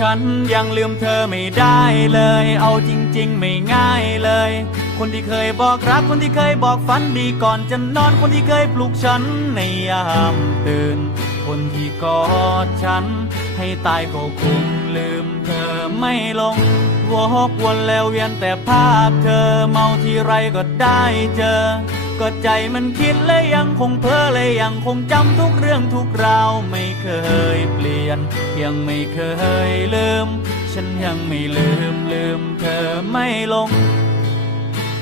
ฉันยังลืมเธอไม่ได้เลย เอาจริง ๆ ไม่ง่ายเลย คนที่เคยบอกรักคนที่เคยบอกฝันดีก่อนจะนอนคนที่เคยปลุกฉันในยามตื่น คนที่กอดฉัน ให้ตายก็คงลืมเธอไม่ลงวกวนแล้วเวียนแต่ภาพเธอเมาทีไรก็ได้เจอ ก็ใจมันคิดและยังคงเพ้อและยังคงจำทุกเรื่องทุกราวไม่เคยเป ยน ยังไม่เคยลืม ฉันยังไม่ลืมลืมเธอไม่ลง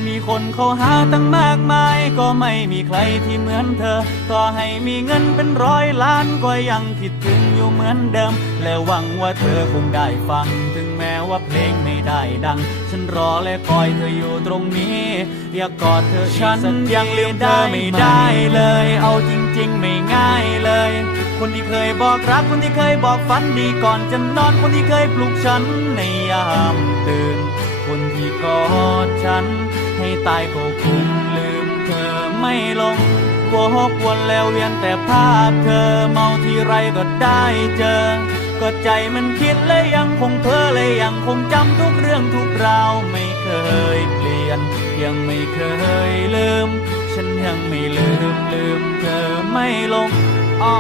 มีคนเขาหาตั้งมากมาย ก็ไม่มีใครที่เหมือนเธอ ต่อให้มีเงินเป็นร้อยล้านก็ยังคิดถึงอยู่เหมือนเดิม และหวังว่าเธอคงได้ฟัง ว่าเพลงไม่ได้ดัง ฉันรอและคอยเธออยู่ตรงนี้ อยากกอดเธออีกฉันยังลืมเธอไม่ได้เลย เอาจริง ๆ ไม่ง่ายเลย คนที่เคยบอกรักคนที่เคยบอกฝันดีก่อนจะนอนคนที่เคยปลุกฉันในยามตื่น คนที่กอดฉัน ให้ตายก็คงลืมเธอไม่ลงวกวนแล้วเวียนแต่ภาพเธอเมาที่ไรก็ได้เจอ ก็ใจมันคิดและยังคงเพ้อและยังคงจำทุกเรื่องทุกราวไม่เคยเปลี่ยน ยังไม่เคยลืม ฉันยังไม่ลืมลืมเธอไม่ลงอ้อ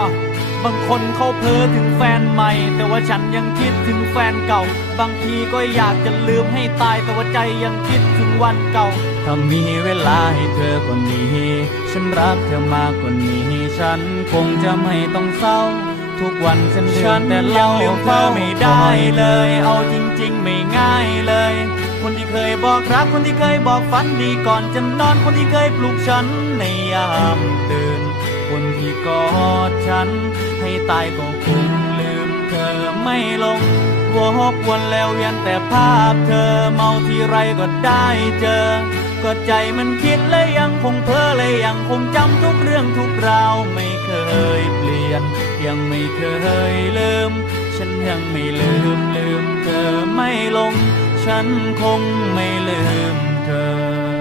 บางคนเขาเพ้อถึงแฟนใหม่ แต่ว่าฉันยังคิดถึงแฟนเก่า บางทีก็อยากจะลืมให้ตาย แต่ว่าใจยังคิดถึงวันเก่า ถ้ามีเวลาให้เธอคนนี้ ฉันรักเธอมากกว่านี้ ฉันคงจะไม่ต้องเศร้า ทุกวันฉันเดือดแต่เล่าลืมเธอไม่ได้เลย เอาจริงๆ ไม่ง่ายเลย คนที่เคยบอกรักคนที่เคยบอกฝันดีก่อนจะนอนคนที่เคยปลุกฉันในยามตื่น คนที่กอดฉัน ให้ตายก็คงลืมเธอไม่ลงวกวนแล้วเวียนแต่ภาพเธอเมาทีไรก็ได้เจอ ก็ใจมันคิดและยังคงเพ้อและยังคงจำทุกเรื่องทุกราวไม่เคยเปลี่ยน ยังไม่เคยลืม ฉันยังไม่ลืมลืมเธอไม่ลง ฉันคงไม่ลืมเธอ